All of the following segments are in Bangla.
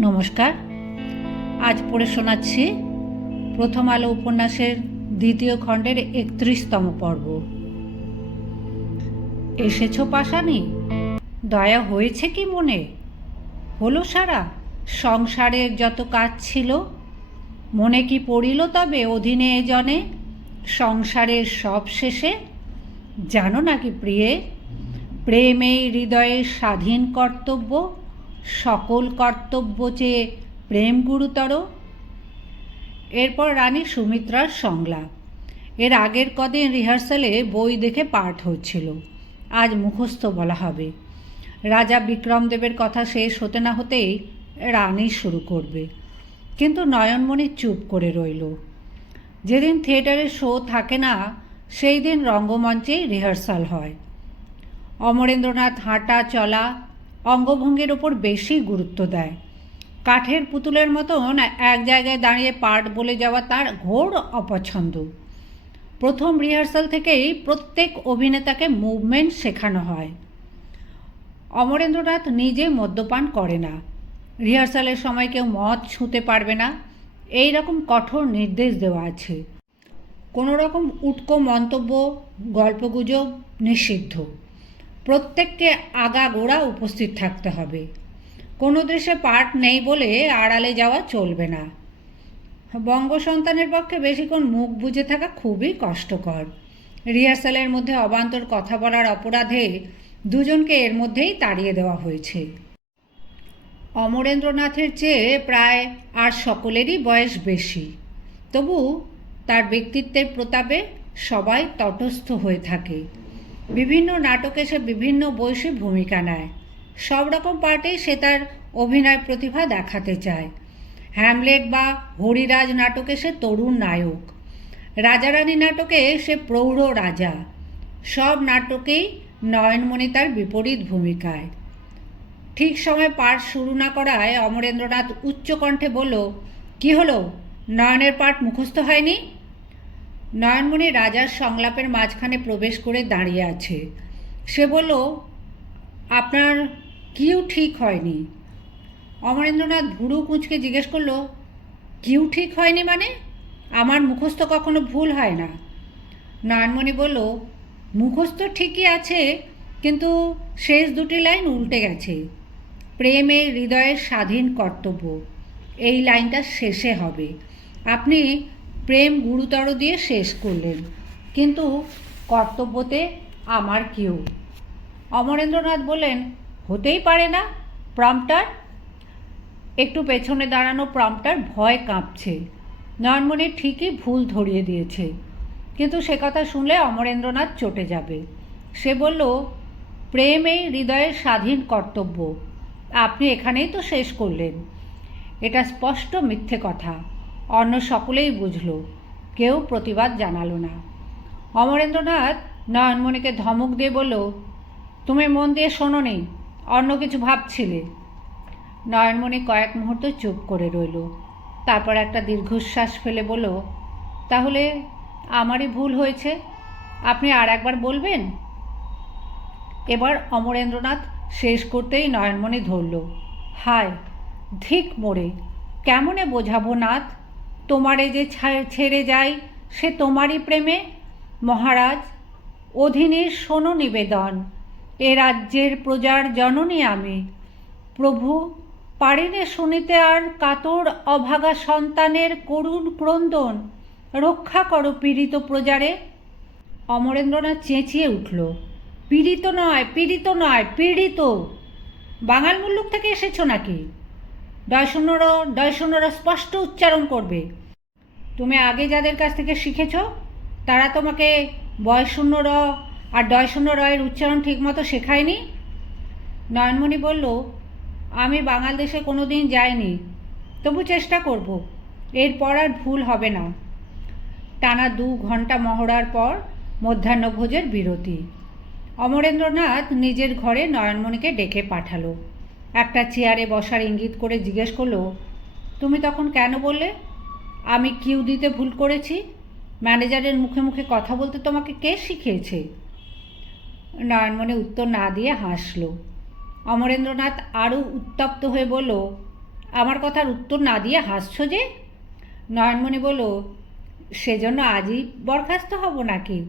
নমস্কার। আজ পড়ে শোনাচ্ছি প্রথম আলো উপন্যাসের দ্বিতীয় খণ্ডের একত্রিশতম পর্ব। এসেছ পাশানি দয়া হয়েছে কি মনে? হলো সারা, সংসারের যত কাজ ছিল, মনে কি পড়িল তবে অধীনে এ জনে? সংসারের সব শেষে? জানো নাকি প্রিয়ে? প্রেমেই হৃদয়ের স্বাধীন কর্তব্য সকল কর্তব্য চেয়ে প্রেম গুরুতর। এরপর রানী সুমিত্রার সংলাপ। এর আগের কদিন রিহার্সালে বই দেখে পাঠ হচ্ছিল। আজ মুখস্থ বলা হবে। রাজা বিক্রমদেবের কথা শেষ হতে না হতেই রানী শুরু করবে। কিন্তু নয়নমণি চুপ করে রইল। যেদিন থিয়েটারে শো থাকে না, সেই দিন রঙ্গমঞ্চেই রিহার্সাল হয়। অমরেন্দ্রনাথ হাঁটা চলা অঙ্গভঙ্গির ওপর বেশি গুরুত্ব দেয়। কাঠের পুতুলের মতন এক জায়গায় দাঁড়িয়ে পার্ট বলে যাওয়া তার ঘোর অপছন্দ। প্রথম রিহার্সাল থেকেই প্রত্যেক অভিনেতাকে মুভমেন্ট শেখানো হয়। অমরেন্দ্রনাথ নিজে মদ্যপান করে না। রিহার্সালের সময় কেউ মদ ছুঁতে পারবে না। এই রকম কঠোর নির্দেশ দেওয়া আছে। কোনো রকম উটকো মন্তব্য, গল্পগুজব নিষিদ্ধ। প্রত্যেককে আগাগোড়া উপস্থিত থাকতে হবে। কোনো দেশে পাঠ নেই বলে আড়ালে যাওয়া চলবে না। বঙ্গ সন্তানের পক্ষে বেশিক্ষণ মুখ বুজে থাকা খুবই কষ্টকর। রিহার্সালের মধ্যে অবান্তর কথা বলার অপরাধে দুজনকে এর মধ্যেই তাড়িয়ে দেওয়া হয়েছে। অমরেন্দ্রনাথের চেয়ে প্রায় আর সকলেরই বয়স বেশি। তবু তার ব্যক্তিত্বের প্রতাপে সবাই তটস্থ হয়ে থাকে। বিভিন্ন নাটকে সে বিভিন্ন বয়সী ভূমিকা নেয়। সব রকম পার্টেই সে তার অভিনয় প্রতিভা দেখাতে চায়। হ্যামলেট বা হরিরাজ নাটকে সে তরুণ নায়ক। রাজারানী নাটকে সে প্রৌঢ় রাজা। সব নাটকেই নয়নমণি তার বিপরীত ভূমিকায়। ঠিক সময় পাঠ শুরু না করায় অমরেন্দ্রনাথ উচ্চকণ্ঠে বলল, কি হলো? নয়নের পাঠ মুখস্থ হয়নি? নয়নমণি রাজার সংলাপের মাঝখানে প্রবেশ করে দাঁড়িয়ে আছে। সে বলল, আপনার কিউ ঠিক হয়নি? অমরেন্দ্রনাথ ভুরু কুঁচকে জিজ্ঞেস করল, কিউ ঠিক হয়নি মানে? আমার মুখস্থ কখনো ভুল হয় না? নয়নমণি বলল, মুখস্থ ঠিকই আছে, কিন্তু শেষ দুটি লাইন উল্টে গেছে। প্রেমে হৃদয়ের স্বাধীন কর্তব্য, এই লাইনটা শেষে হবে। আপনি প্রেম গুরুতর দিয়ে শেষ করলেন। কিন্তু কর্তব্যতে আমার কেউ। অমরেন্দ্রনাথ বললেন, হতেই পারে না, প্রম্পটার? একটু পেছনে দাঁড়ানো প্রম্পটার ভয় কাঁপছে। নয়নমণি ঠিকই ভুল ধরিয়ে দিয়েছে। কিন্তু সে কথা শুনলে অমরেন্দ্রনাথ চটে যাবে। সে বলল, প্রেম এই হৃদয়ের স্বাধীন কর্তব্য। আপনি এখানেই তো শেষ করলেন। এটা স্পষ্ট মিথ্যে কথা। অন্য সকলেই বুঝল। কেউ প্রতিবাদ জানালো না। অমরেন্দ্রনাথ নয়নমণিকে ধমক দিয়ে বলল, তুমি মন দিয়ে শোনো নি অন্য কিছু ভাবছিলে? নয়নমণি কয়েক মুহূর্ত চুপ করে রইল। তারপর একটা দীর্ঘশ্বাস ফেলে বলল, তাহলে আমারই ভুল হয়েছে? আপনি আর একবার বলবেন? এবার অমরেন্দ্রনাথ শেষ করতেই নয়নমণি ধরল, হায়, ধিক মোড়ে কেমনে বোঝাবো নাথ? তোমারে যে ছেড়ে যাই, সে তোমারই প্রেমে? মহারাজ অধীনের শোনো নিবেদন, এ রাজ্যের প্রজার জননী আমি। প্রভু পারিনে শুনিতে আর কাতর অভাগা সন্তানের করুণ ক্রন্দন, রক্ষা করো পীড়িত প্রজারে। অমরেন্দ্রনাথ চেঁচিয়ে উঠল, পীড়িত নয় পীড়িত নয়, পীড়িত। বাঙাল মুল্লুক থেকে এসেছ নাকি? ডয়শূন্যর ডয়শূন্যরা স্পষ্ট উচ্চারণ করবে। তুমি আগে যাদের কাছ থেকে শিখেছ, তারা তোমাকে বয়শূন্য র আর ডয়শূন্য রয়ের উচ্চারণ ঠিকমতো শেখায়নি? নয়নমণি বলল, আমি বাঙাল দেশে কোনো দিন যাইনি, তবু চেষ্টা করব, এরপর আর ভুল হবে না। টানা দু ঘণ্টা মহড়ার পর মধ্যাহ্নভোজের বিরতি। অমরেন্দ্রনাথ নিজের ঘরে নয়নমণিকে ডেকে পাঠালো। একটা চেয়ারে বসার ইঙ্গিত করে জিজ্ঞেস করল, তুমি তখন কেন বললে? আমি কিউ দিতে ভুল করেছি? ম্যানেজারের মুখে মুখে কথা বলতে তোমাকে কে শিখিয়েছে? নয়নমণি উত্তর না দিয়ে হাসল। অমরেন্দ্রনাথ আরও উত্তপ্ত হয়ে বলল, আমার কথার উত্তর না দিয়ে হাসছো যে? নয়নমণি বলল, সেজন্য আজই বরখাস্ত হব নাকি?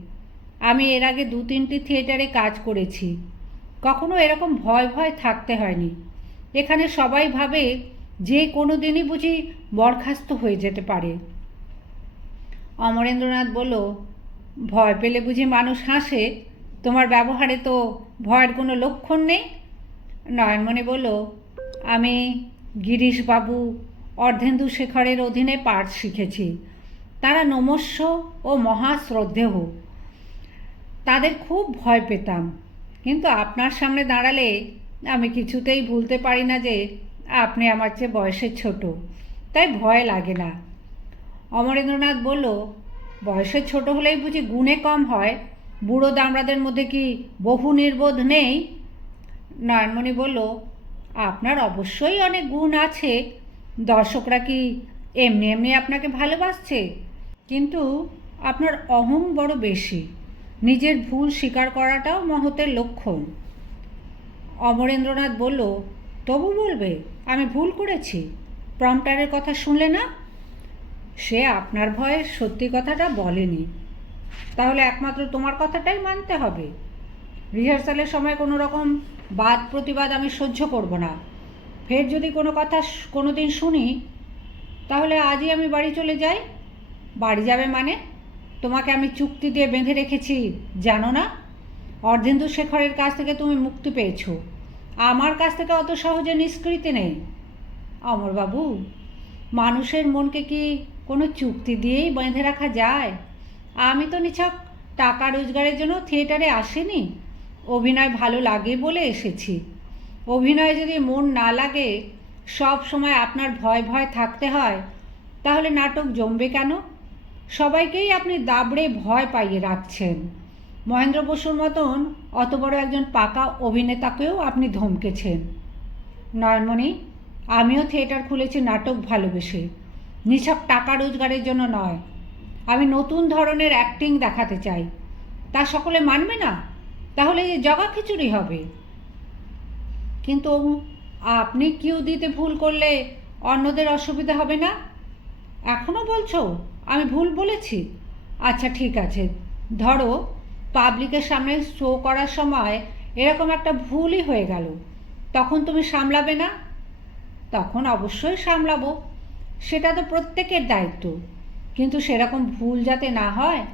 আমি এর আগে দু তিনটি থিয়েটারে কাজ করেছি। কখনো এরকম ভয় ভয় থাকতে হয়নি। এখানে সবাই ভাবে যে কোনো দিনই বুঝি বরখাস্ত হয়ে যেতে পারে। অমরেন্দ্রনাথ বলল, ভয় পেলে বুঝি মানুষ হাসে? তোমার ব্যবহারে তো ভয়ের কোনো লক্ষণ নেই? নয়নমণি বলল, আমি গিরিশবাবু অর্ধেন্দু শেখরের অধীনে পাঠ শিখেছি। তারা নমস্য ও মহাশ্রদ্ধেহ। তাদের খুব ভয় পেতাম। কিন্তু আপনার সামনে দাঁড়ালে আমি কিছুতেই ভুলতে পারি না যে আপনি আমার চেয়ে বয়সে ছোট, তাই ভয় লাগে না। অমরেন্দ্রনাথ বলল, বয়সে ছোট হলেই বুঝি গুণে কম হয়? বুড়ো দামড়াদের মধ্যে কি বহু নির্বোধ নেই? নয়নমণি বলল, আপনার অবশ্যই অনেক গুণ আছে। দর্শকরা কি এমনি এমনি আপনাকে ভালোবাসছে? কিন্তু আপনার অহং বড় বেশি। নিজের ভুল স্বীকার করাটাও মহতের লক্ষণ। অমরেন্দ্রনাথ বলল, তবু বলবে আমি ভুল করেছি? প্রম্পটারের কথা শুনলে না? সে আপনার ভয়ে সত্যি কথাটা বলেনি। তাহলে একমাত্র তোমার কথাটাই মানতে হবে। রিহার্সালের সময় কোনো রকম বাদ প্রতিবাদ আমি সহ্য করব না। ফের যদি কোনো কথা কোনো দিন শুনি, তাহলে আজই আমি বাড়ি চলে যাই। বাড়ি যাবে মানে? তোমাকে আমি চুক্তি দিয়ে বেঁধে রেখেছি, জানো না? অর্ধেন্দু শেখরের কাছ থেকে তুমি মুক্তি পেয়েছ। আমার কাছ থেকে অত সহজে নিষ্কৃতি নেই। অমরবাবু মানুষের মনকে কি কোনো চুক্তি দিয়েই বেঁধে রাখা যায়? আমি তো নিছক টাকা রোজগারের জন্য থিয়েটারে আসিনি। অভিনয় ভালো লাগে বলে এসেছি। অভিনয় যদি মন না লাগে, সব সময় আপনার ভয় ভয় থাকতে হয়, তাহলে নাটক জমবে কেন? সবাইকেই আপনি দাবড়ে ভয় পাইয়ে রাখছেন। মহেন্দ্র বসুর মতন অত বড় একজন পাকা অভিনেতাকেও আপনি ধমকেছেন। নয়নমণি, আমিও থিয়েটার খুলেছি নাটক ভালোবেসে। নিছক টাকা রোজগারের জন্য নয়। আমি নতুন ধরনের অ্যাক্টিং দেখাতে চাই। তা সকলে মানবে না? তাহলে জগা খিচুড়ি হবে। কিন্তু আপনি কিউ দিতে ভুল করলে অন্যদের অসুবিধা হবে না? এখনও বলছো, আমি ভুল বলেছি? আচ্ছা ঠিক আছে। ধরো পাবলিকের সামনে শো করার সময় এরকম একটা ভুলই হয়ে গেল। তখন তুমি সামলাবে না? তখন অবশ্যই সামলাবো। সেটা তো প্রত্যেকের দায়িত্ব। কিন্তু সেরকম ভুল যাতে না হয়,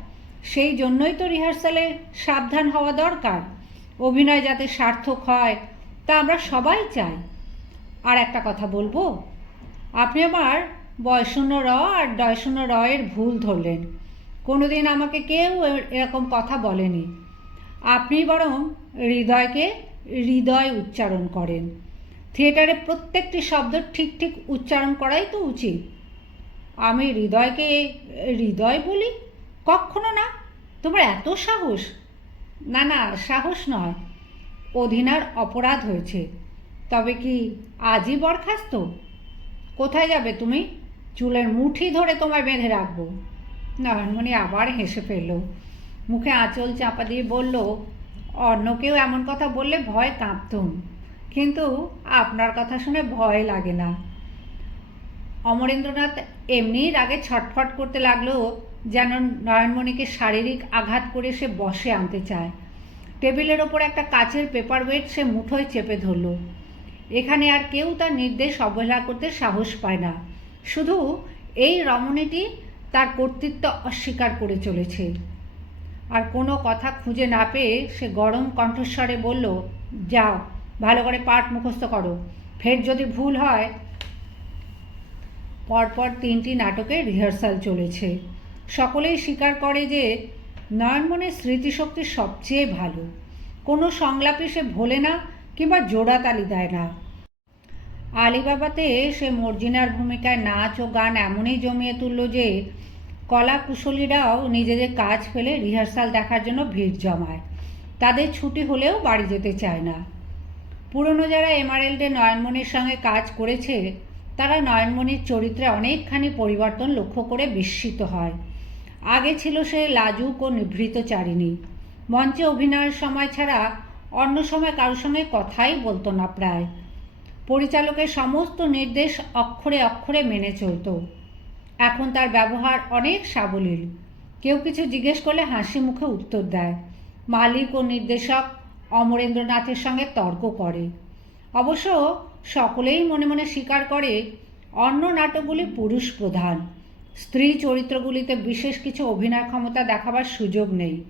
সেই জন্যই তো রিহার্সালে সাবধান হওয়া দরকার। অভিনয় যাতে সার্থক হয়, তা আমরা সবাই চাই। আর একটা কথা বলব? আপনি আমার বয়শূন্য র আর ডয়শূন্য র এর ভুল ধরলেন। কোনোদিন আমাকে কেউ এরকম কথা বলেনি। আপনি বরং হৃদয়কে, হৃদয় উচ্চারণ করেন। থিয়েটারে প্রত্যেকটি শব্দ ঠিক ঠিক উচ্চারণ করাই তো উচিত। আমি হৃদয়কে, হৃদয় বলি? কখনো না? তোমার এত সাহস? না না, সাহস নয়। অধীনার অপরাধ হয়েছে। তবে কি আজই বরখাস্ত? কোথায় যাবে তুমি? চুলের মুঠি ধরে তোমায় বেঁধে রাখব। নয়নমণি আবার হেসে ফেলল। মুখে আঁচল চাপা দিয়ে বলল অন্য কেউ এমন কথা বললে ভয় কাঁপতুম। কিন্তু আপনার কথা শুনে ভয় লাগে না। অমরেন্দ্রনাথ এমনি রাগে ছটফট করতে লাগল, যেন নয়নমণিকে শারীরিক আঘাত করে সে বসে আনতে চায়। টেবিলের ওপর একটা কাচের পেপার ওয়েট সে মুঠোয় চেপে ধরল। এখানে আর কেউ তার নির্দেশ অবহেলা করতে সাহস পায় না। শুধু এই রমণীটি তার কর্তৃত্ব অস্বীকার করে চলেছে। আর কোনো কথা খুঁজে না পেয়ে সে গরম কণ্ঠস্বরে বলল, যাও, ভালো করে পাঠ মুখস্থ করো। ফের যদি ভুল হয়, পরপর তিনটি নাটকের রিহার্সাল চলেছে। সকলেই স্বীকার করে যে নয়নমনের স্মৃতিশক্তি সবচেয়ে ভালো। কোনো সংলাপে সে ভোলে না কিংবা জোড়াতালি দেয় না। আলিবাবাতে সে মর্জিনার ভূমিকায় নাচ ও গান এমনই জমিয়ে তুলল যে কলা কুশলীরাও নিজেদের কাজ ফেলে রিহার্সাল দেখার জন্য ভিড় জমায়। তাদের ছুটি হলেও বাড়ি যেতে চায় না। পুরনো যারা এমআরএলডে নয়নমণির সঙ্গে কাজ করেছে, তারা নয়নমণির চরিত্রে অনেকখানি পরিবর্তন লক্ষ্য করে বিস্মিত হয়। আগে ছিল সে লাজুক ও নিভৃতচারিণী মঞ্চে অভিনয়ের সময় ছাড়া অন্য সময় কারোর সঙ্গে কথাই বলতো না প্রায়। পরিচালকের সমস্ত নির্দেশ অক্ষরে অক্ষরে মেনে চলত। এখন তার ব্যবহার অনেক সাবলীল। কেউ কিছু জিজ্ঞেস করলে হাসি মুখে উত্তর দেয়। মালিক ও নির্দেশক অমরেন্দ্রনাথের সঙ্গে তর্ক করে। অবশ্য সকলেই মনে মনে স্বীকার করে, অন্য নাটকগুলি পুরুষ প্রধান। স্ত্রী চরিত্রগুলিতে বিশেষ কিছু অভিনয় ক্ষমতা দেখাবার সুযোগ নেই।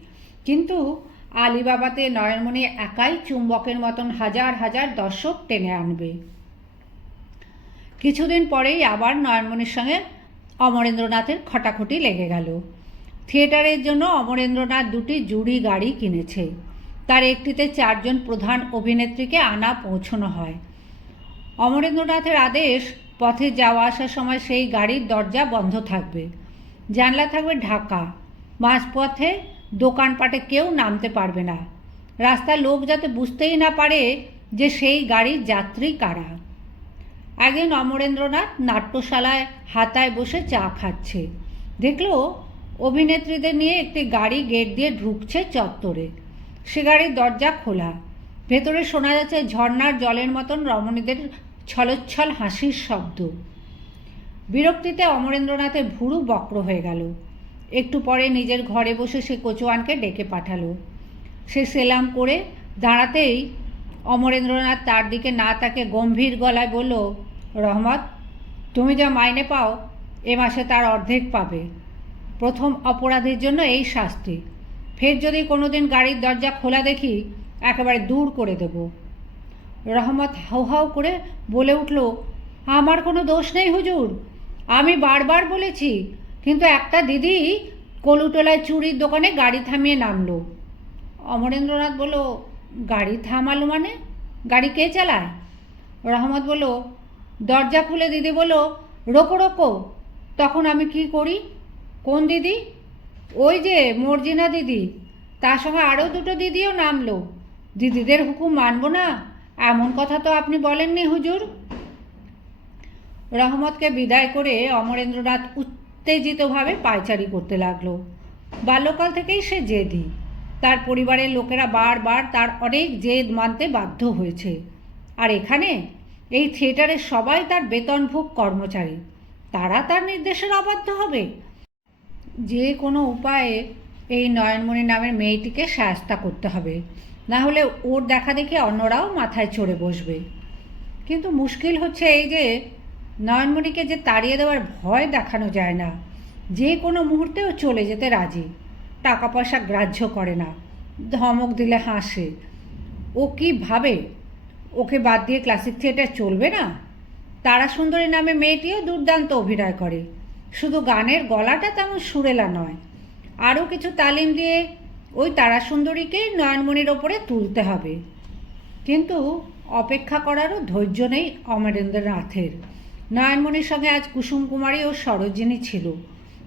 কিন্তু আলিবাবাতে নয়নমণি একাই চুম্বকের মতন হাজার হাজার দর্শক টেনে আনবে। কিছুদিন পরেই আবার নয়নমণির সঙ্গে অমরেন্দ্রনাথের খটাখটি লেগে গেল। থিয়েটারের জন্য অমরেন্দ্রনাথ দুটি জুড়ি গাড়ি কিনেছে। তার একটিতে চারজন প্রধান অভিনেত্রীকে আনা পৌঁছানো হয়। অমরেন্দ্রনাথের আদেশ, পথে যাওয়া আসার সময় সেই গাড়ির দরজা বন্ধ থাকবে। জানলা থাকবে ঢাকা। মাঝপথে দোকানপাটে কেউ নামতে পারবে না। রাস্তার লোক যাতে বুঝতেই না পারে যে সেই গাড়ির যাত্রী কারা। একদিন অমরেন্দ্রনাথ নাট্যশালায় হাতায় বসে চা খাচ্ছে। দেখল অভিনেত্রীদের নিয়ে একটি গাড়ি গেট দিয়ে ঢুকছে চত্বরে। সে গাড়ির দরজা খোলা। ভেতরে শোনা যাচ্ছে ঝর্নার জলের মতন রমণীদের ছলচ্ছল হাসির শব্দ। বিরক্তিতে অমরেন্দ্রনাথের ভুরু বক্র হয়ে গেল। একটু পরে নিজের ঘরে বসে সে কচুয়ানকে ডেকে পাঠালো। সে সেলাম করে দাঁড়াতেই অমরেন্দ্রনাথ তার দিকে না তাকে গম্ভীর গলায় বলল, রহমত, তুমি যা মাইনে পাও, এ মাসে তার অর্ধেক পাবে। প্রথম অপরাধের জন্য এই শাস্তি। ফের যদি কোনোদিন গাড়ির দরজা খোলা দেখি, একেবারে দূর করে দেব রহমত হাউ হাউ করে বলে উঠল, আমার কোনো দোষ নেই হুজুর। আমি বারবার বলেছি, কিন্তু একটা দিদি কলুটোলায় চুরির দোকানে গাড়ি থামিয়ে নামলো। অমরেন্দ্রনাথ বলল গাড়ি থামালো মানে? গাড়ি কে চালায়? রহমত বলল, দরজা খুলে দিদি বলল, রোকো রোকো, তখন আমি কি করি? কোন দিদি? ওই যে মর্জিনা দিদি তার সঙ্গে আরও দুটো দিদিও নামলো। দিদিদের হুকুম মানব না, এমন কথা তো আপনি বলেননি হুজুর। রহমতকে বিদায় করে অমরেন্দ্রনাথ উত্তেজিতভাবে পায়চারি করতে লাগল। বাল্যকাল থেকেই সে জেদি। তার পরিবারের লোকেরা বারবার তার অনেক জেদ মানতে বাধ্য হয়েছে। আর এখানে এই থিয়েটারের সবাই তার বেতনভোগ কর্মচারী। তারা তার নির্দেশের অবাধ্য হবে। যে কোনো উপায়ে এই নয়নমণি নামের মেয়েটিকে সায়স্তা করতে হবে। না হলে ওর দেখা দেখে অন্যরাও মাথায় চড়ে বসবে। কিন্তু মুশকিল হচ্ছে এই যে নয়নমণিকে যে তাড়িয়ে দেওয়ার ভয় দেখানো যায় না। যে কোনো মুহূর্তেও চলে যেতে রাজি। টাকা পয়সা গ্রাহ্য করে না। ধমক দিলে হাসে। ও কি ভাবে? ওকে বাদ দিয়ে ক্লাসিক থিয়েটার চলবে না? তারা সুন্দরী নামে মেয়েটিও দুর্দান্ত অভিনয় করে। শুধু গানের গলাটা তেমন সুরেলা নয়। আরও কিছু তালিম দিয়ে ওই তারা সুন্দরীকেই নয়নমণির ওপরে তুলতে হবে। কিন্তু অপেক্ষা করারও ধৈর্য নেই অমরেন্দ্র অমরেন্দ্রনাথের নয়নমণির সঙ্গে আজ কুসুম কুমারী ও সরোজিনী ছিল।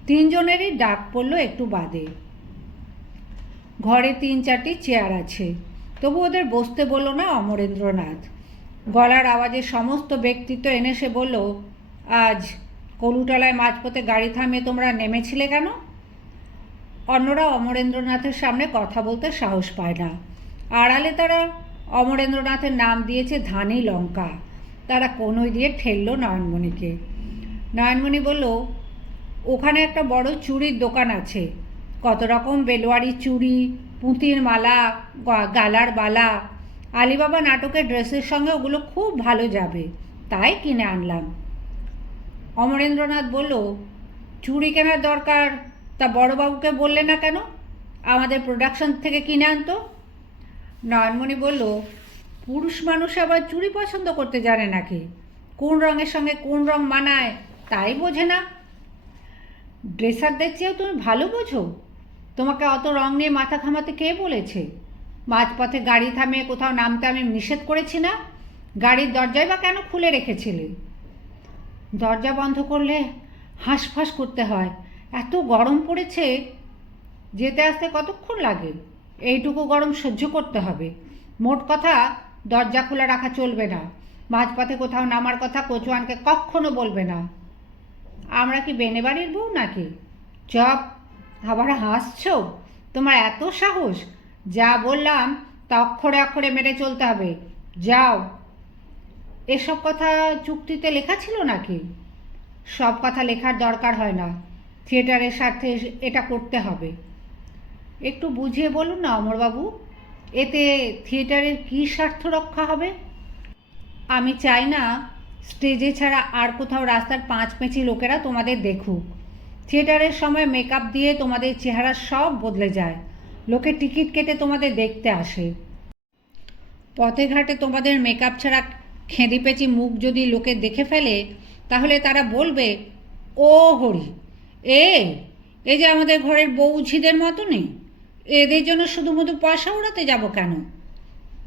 তিনজনেরই ডাক পড়ল একটু বাদে। ঘরে তিন চারটি চেয়ার আছে। তবু ওদের বসতে বলল না অমরেন্দ্রনাথ। গলার আওয়াজে সমস্ত ব্যক্তিত্ব এনে সে বলল, আজ কলুটলায় মাঝপথে গাড়ি থামিয়ে তোমরা নেমেছিলে কেন? অন্যরা অমরেন্দ্রনাথের সামনে কথা বলতে সাহস পায় না। আড়ালে তারা অমরেন্দ্রনাথের নাম দিয়েছে ধানি লঙ্কা। তারা কোনোই দিয়ে ঠেলল নয়নমণিকে। নয়নমণি বলল, ওখানে একটা বড় চুড়ির দোকান আছে। কত রকম বেলোয়ারি চুড়ি, পুঁতির মালা গালার বালা। আলিবাবা নাটকের ড্রেসের সঙ্গে ওগুলো খুব ভালো যাবে, তাই কিনে আনলাম। অমরেন্দ্রনাথ বলল, চুড়ি কেনার দরকার? তা বড়বাবুকে বললে না কেন? আমাদের প্রোডাকশন থেকে কিনে আনতো? নয়নমণি বলল, পুরুষ মানুষ আবার চুড়ি পছন্দ করতে জানে নাকি? কোন রঙের সঙ্গে কোন রং মানায়, তাই বোঝে না। ড্রেসারদের চেয়েও তুমি ভালো বোঝো। তোমাকে অত রং নিয়ে মাথা থামাতে কে বলেছে? মাঝপথে গাড়ি থামিয়ে কোথাও নামতে আমি নিষেধ করেছি না? গাড়ির দরজায় বা কেন খুলে রেখেছিলে? দরজা বন্ধ করলে হাঁসফাঁস করতে হয়। এত গরম পড়েছে, যেতে আসতে কতক্ষণ লাগে? এইটুকু গরম সহ্য করতে হবে। মোট কথা, দরজা খোলা রাখা চলবে না। মাঝপথে কোথাও নামার কথা কচুয়ানকে কখনো বলবে না। আমরা কি বেনে বাড়ির বউ নাকি? চপ আবার হাসছো? তোমার এত সাহস? যা বললাম তা অক্ষরে অক্ষরে মেরে চলতে হবে। যাও। এসব কথা চুক্তিতে লেখা ছিল নাকি? সব কথা লেখার দরকার হয় না। থিয়েটারের স্বার্থে এটা করতে হবে। একটু বুঝিয়ে বলুন না, অমরবাবু, এতে থিয়েটারের কী স্বার্থ রক্ষা হবে? আমি চাই না, স্টেজে ছাড়া আর কোথাও রাস্তার পাঁচ পেঁচি লোকেরা তোমাদের দেখুক। থিয়েটারের সময় মেকআপ দিয়ে তোমাদের চেহারা সব বদলে যায়। লোকে টিকিট কেটে তোমাদের দেখতে আসে। পথে ঘাটে তোমাদের মেকআপ ছাড়া খেঁদি পেঁচি মুখ যদি লোকে দেখে ফেলে, তাহলে তারা বলবে, ও হরি, এ এ যে আমাদের ঘরের বউ বউঝিদের মতনই। এদের জন্য শুধুমুধু পয়সা উড়াতে যাব কেন?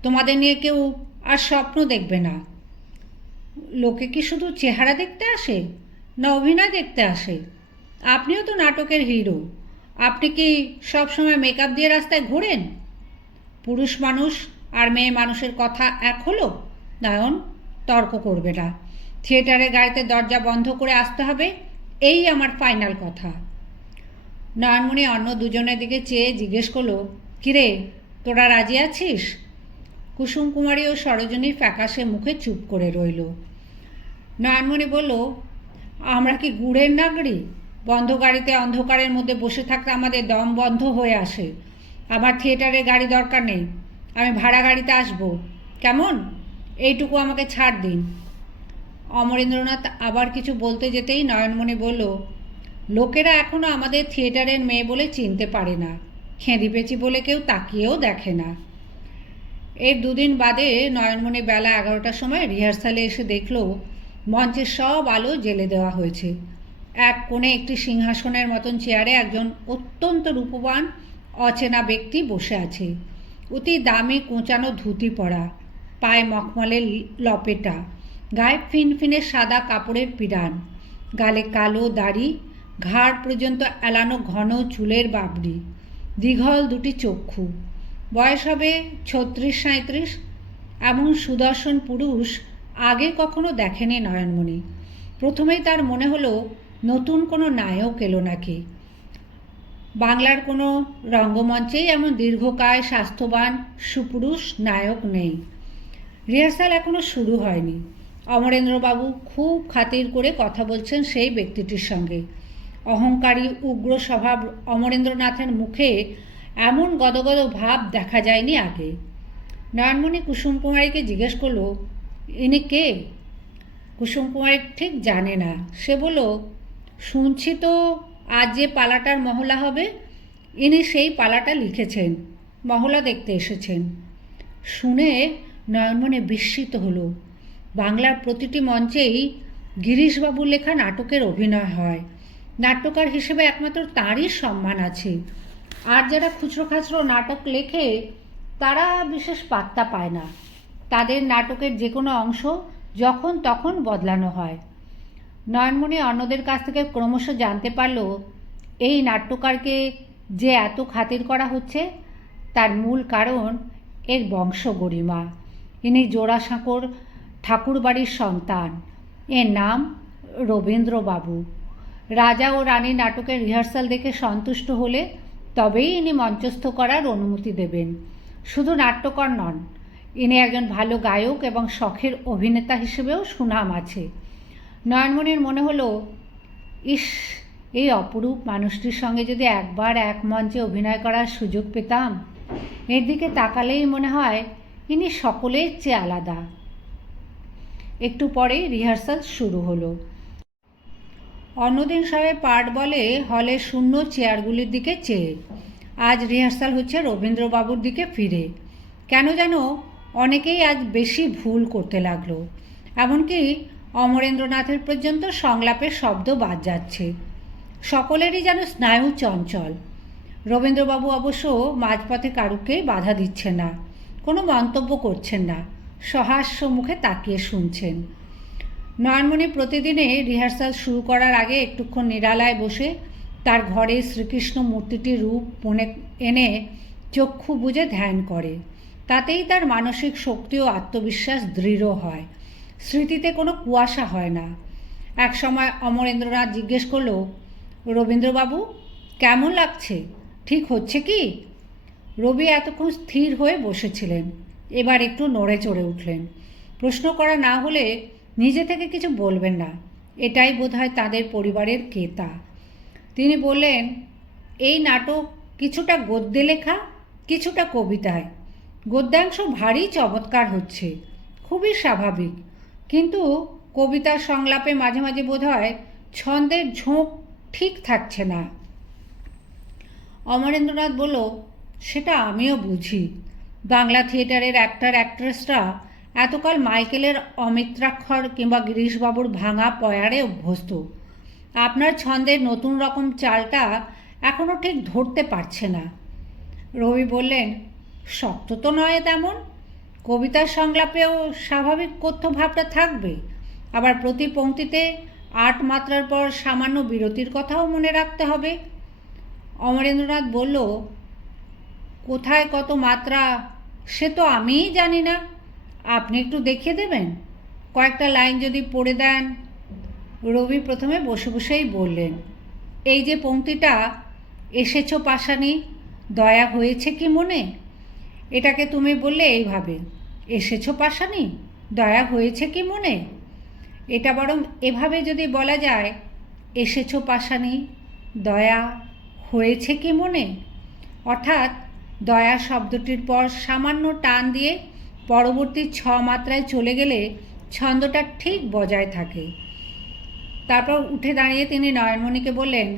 তোমাদের নিয়ে কেউ আর স্বপ্ন দেখবে না। লোকে কি শুধু চেহারা দেখতে আসে, না অভিনয় দেখতে আসে? আপনিও তো নাটকের হিরো। আপনি কি সবসময় মেকআপ দিয়ে রাস্তায় ঘোরেন? পুরুষ মানুষ আর মেয়ে মানুষের কথা এক হলো? নয়ন, তর্ক করবে না। থিয়েটারে গাড়িতে দরজা বন্ধ করে আসতে হবে। এই আমার ফাইনাল কথা। নয়নমণি অন্য দুজনের দিকে চেয়ে জিজ্ঞেস করল, কিরে, তোরা রাজি আছিস? কুসুম কুমারী ও সরোজনী ফ্যাকাশে মুখে চুপ করে রইল। নয়নমণি বলল, আমরা কি গুড়ের নাগরি বন্ধ গাড়িতে অন্ধকারের মধ্যে বসে থাকতে আমাদের দম বন্ধ হয়ে আসে। আমার থিয়েটারে গাড়ি দরকার নেই। আমি ভাড়া গাড়িতে আসব। কেমন? এইটুকু আমাকে ছাড় দিন। অমরেন্দ্রনাথ আবার কিছু বলতে যেতেই নয়নমণি বলল, লোকেরা এখনও আমাদের থিয়েটারের মেয়ে বলে চিনতে পারে না। খেঁদি পেঁচি বলে কেউ তাকিয়েও দেখে না। এর দুদিন বাদে নয়নমণি বেলা এগারোটার সময় রিহার্সালে এসে দেখল মঞ্চের সব আলো জেলে দেওয়া হয়েছে। এক কোণে একটি সিংহাসনের মতন চেয়ারে একজন অত্যন্ত রূপবান, অচেনা ব্যক্তি বসে আছে। অতি দামি কোঁচানো ধুতি পরা, পায়ে মখমলের লপেটা, গায়ে ফিনফিনে সাদা কাপড়ের পিরান গালে কালো দাড়ি, ঘাড় পর্যন্ত এলানো ঘন চুলের বাবরি, দীঘল দুটি চক্ষু, বয়স হবে ছত্রিশ সাঁত্রিশ এমন সুদর্শন পুরুষ আগে কখনো দেখেনি নয়নমণি। প্রথমেই তার মনে হলো নতুন কোনো নায়ক এলো নাকি? বাংলার কোনো রঙ্গমঞ্চেই এমন দীর্ঘকায় স্বাস্থ্যবান সুপুরুষ নায়ক নেই। রিহার্সাল এখনও শুরু হয়নি। অমরেন্দ্রবাবু খুব খাতির করে কথা বলছেন সেই ব্যক্তিটির সঙ্গে। অহংকারী, উগ্র স্বভাব অমরেন্দ্রনাথের মুখে এমন গদগদ ভাব দেখা যায়নি আগে। নয়নমণি কুসুম কুমারীকে জিজ্ঞেস করল, ইনি কে? কুসুম কুমারী ঠিক জানে না। সে বলল শুনছি তো আজ যে পালাটার মহলা হবে, ইনি সেই পালাটা লিখেছেন, মহলা দেখতে এসেছেন। শুনে নয়নমনে বিস্মিত হলো। বাংলার প্রতিটি মঞ্চেই গিরিশবাবুর লেখা নাটকের অভিনয় হয়। নাট্যকার হিসেবে একমাত্র তাঁরই সম্মান আছে। আর যারা খুচরো খাচরো নাটক লেখে, তারা বিশেষ পাত্তা পায় না। তাদের নাটকের যে কোনো অংশ যখন তখন বদলানো হয়। নয়নমণি অন্যদের কাছ থেকে ক্রমশ জানতে পারল, এই নাট্যকারকে যে এত খাতির করা হচ্ছে, তার মূল কারণ এর বংশ গরিমা। ইনি জোড়াসাঁকোর ঠাকুরবাড়ির সন্তান। এর নাম রবীন্দ্রবাবু। রাজা ও রানী নাটকের রিহার্সাল দেখে সন্তুষ্ট হলে তবেই ইনি মঞ্চস্থ করার অনুমতি দেবেন। শুধু নাট্যকর নন, ইনি একজন ভালো গায়ক এবং শখের অভিনেতা হিসেবেও সুনাম আছে। নয়নমণির মনে হলো, ইস, এই অপরূপ মানুষটির সঙ্গে যদি একবার এক মঞ্চে অভিনয় করার সুযোগ পেতাম, এর দিকে তাকালেই মনে হয় ইনি সকলের চেয়ে আলাদা। একটু পরে রিহার্সাল শুরু হলো। অন্যদিন সবাই পাঠ বলে হলের শূন্য চেয়ারগুলির দিকে চেয়ে, আজ রিহার্সাল হচ্ছে রবীন্দ্রবাবুর দিকে ফিরে। কেন যেন অনেকেই আজ বেশি ভুল করতে লাগল। এমনকি অমরেন্দ্রনাথের পর্যন্ত সংলাপের শব্দ বাদ যাচ্ছে। সকলেরই যেন স্নায়ু চঞ্চল। রবীন্দ্রবাবু অবশ্য মাঝপথে কারুকেই বাধা দিচ্ছে না, কোনো মন্তব্য করছেন না, সহাস্য মুখে তাকিয়ে শুনছেন। নয়নমণি প্রতিদিনে রিহার্সাল শুরু করার আগে একটুক্ষণ নিরালায় বসে তার ঘরে শ্রীকৃষ্ণ মূর্তিটির রূপ মনে এনে চক্ষু বুঝে ধ্যান করে। তাতেই তার মানসিক শক্তি ও আত্মবিশ্বাস দৃঢ় হয়। স্মৃতিতে কোনো কুয়াশা হয় না। এক সময় অমরেন্দ্রনাথ জিজ্ঞেস করল, রবীন্দ্রবাবু, কেমন লাগছে? ঠিক হচ্ছে কি? রবি এতক্ষণ স্থির হয়ে বসেছিলেন। এবার একটু নড়ে চড়ে উঠলেন। প্রশ্ন করা না হলে নিজে থেকে কিছু বলবেন না। এটাই বোধহয় তাদের পরিবারের কেতা। তিনি বললেন, এই নাটক কিছুটা গদ্যে লেখা, কিছুটা কবিতায়। গদ্যাংশ ভারী চমৎকার হচ্ছে। খুবই স্বাভাবিক। কিন্তু কবিতার সংলাপে মাঝে মাঝে বোধ হয় ছন্দের ঝোঁক ঠিক থাকছে না। অমরেন্দ্রনাথ বলল, সেটা আমিও বুঝি। বাংলা থিয়েটারের অ্যাক্টার, অ্যাক্ট্রেসরা এতকাল মাইকেলের অমিত্রাক্ষর কিংবা গিরিশবাবুর ভাঙা পয়ারে অভ্যস্ত। আপনার ছন্দের নতুন রকম চালটা এখনও ঠিক ধরতে পারছে না। রবি বললেন, শক্ত তো নয় তেমন। কবিতার সংলাপেও স্বাভাবিক কথ্য ভাবটা থাকবে। আবার প্রতি পংক্তিতে আট মাত্রার পর সামান্য বিরতির কথাও মনে রাখতে হবে। অমরেন্দ্রনাথ বলল, কোথায় কত মাত্রা, সে তো আমিই জানি না। আপনি একটু দেখিয়ে দেবেন। কয়েকটা লাইন যদি পড়ে দেন। রবি প্রথমে বসে বসেই বললেন, এই যে পংক্তিটা এসেছ পাশানি, দয়া হয়েছে কি মনে? এটাকে তুমি বললে এইভাবে, এসেছ পাশানি? দয়া হয়েছে কি মনে? এটা বরং এভাবে যদি বলা যায়, এসেছ পাশানি, দয়া হয়েছে কি মনে? অর্থাৎ দয়া শব্দটির পর সামান্য টান দিয়ে পরবর্তী ছ মাত্রায় চলে গেলে ছন্দটা ঠিক বজায় থাকে। তারপর উঠে দাঁড়িয়ে তিনি নয়নমণিকে বললেন,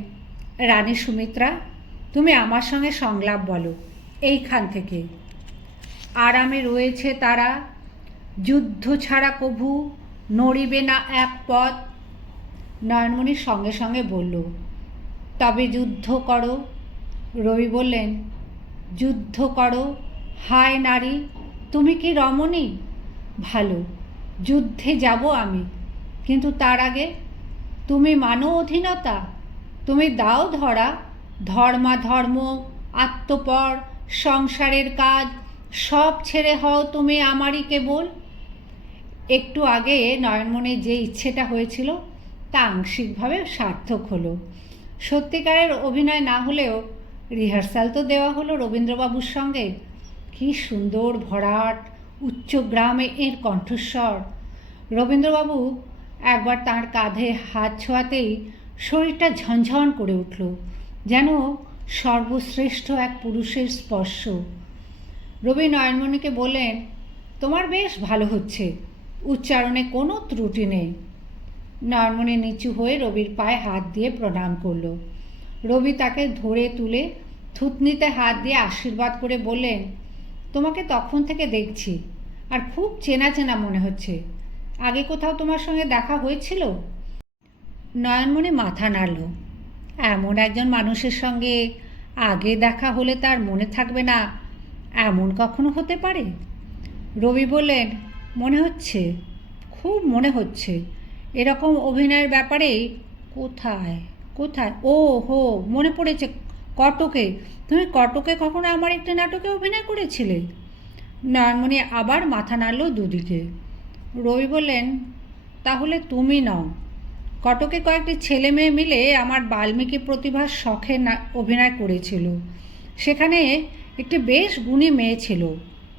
রানী সুমিত্রা, তুমি আমার সঙ্গে সংলাপ বলো, এইখান থেকে। আরামে রয়েছে তারা। যুদ্ধ ছাড়া কভু নড়িবে না এক পথ। নয়নমণির সঙ্গে সঙ্গে বলল, তবে যুদ্ধ করো। রবি বললেন, যুদ্ধ করো। হায় নারী, তুমি কি রমণী? ভালো, যুদ্ধে যাব আমি। কিন্তু তার আগে তুমি মানো অধীনতা। তুমি দাও ধরা। ধর্মা ধর্ম আত্মপর, সংসারের কাজ সব ছেড়ে হও তুমি আমারই কেবল। একটু আগে নয়নমণির যে ইচ্ছেটা হয়েছিল, তা আংশিকভাবে সার্থক হলো। সত্যিকারের অভিনয় না হলেও রিহার্সাল তো দেওয়া হলো রবীন্দ্রবাবুর সঙ্গে। কি সুন্দর, ভরাট, উচ্চ গ্রামে এর কণ্ঠস্বর। রবীন্দ্রবাবু একবার তার কাঁধে হাত ছোঁয়াতেই শরীরটা ঝনঝন করে উঠল, যেন সর্বশ্রেষ্ঠ এক পুরুষের স্পর্শ। রবি নয়নমণিকে বললেন, তোমার বেশ ভালো হচ্ছে। উচ্চারণে কোনো ত্রুটি নেই। নয়নমণি নিচু হয়ে রবির পায়ে হাত দিয়ে প্রণাম করল। রবি তাকে ধরে তুলে থুতনিতে হাত দিয়ে আশীর্বাদ করে বললেন, তোমাকে তখন থেকে দেখছি, আর খুব চেনা চেনা মনে হচ্ছে। আগে কোথাও তোমার সঙ্গে দেখা হয়েছিল? নয়নমণি মাথা নাড়ল। এমন একজন মানুষের সঙ্গে আগে দেখা হলে তার মনে থাকবে না। এমন কখনো হতে পারে? রবি বললেন, মনে হচ্ছে, খুব মনে হচ্ছে। এরকম অভিনয়ের ব্যাপারে কোথায় কোথায়? ও হো মনে পড়েছে কটকে। তুমি কটকে কখনো আমার একটি নাটকে অভিনয় করেছিলে? নয়নমণি আবার মাথা নাড়ল দুদিকে। রবি বললেন, তাহলে তুমি নও। কটকে কয়েকটি ছেলে মেয়ে মিলে আমার বাল্মীকি প্রতিভার শখে অভিনয় করেছিল। সেখানে একটি বেশ গুণী মেয়ে ছিল।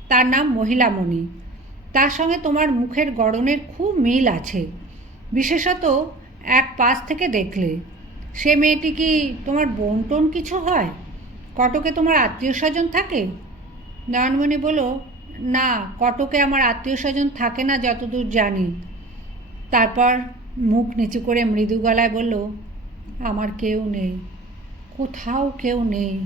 তার নাম মহিলামণি। তার সঙ্গে তোমার মুখের গড়নের খুব মিল আছে। বিশেষত এক পাশ থেকে দেখলে। সে মেয়েটি কি তোমার বোন টোন কিছু হয়? কটকে তোমার আত্মীয় স্বজন থাকে? নয়নমণি বলল, না, কটকে আমার আত্মীয় স্বজন থাকে না যতদূর জানি। তারপর মুখ নিচু করে মৃদু গলায় বলল, আমার কেউ নেই। কোথাও কেউ নেই।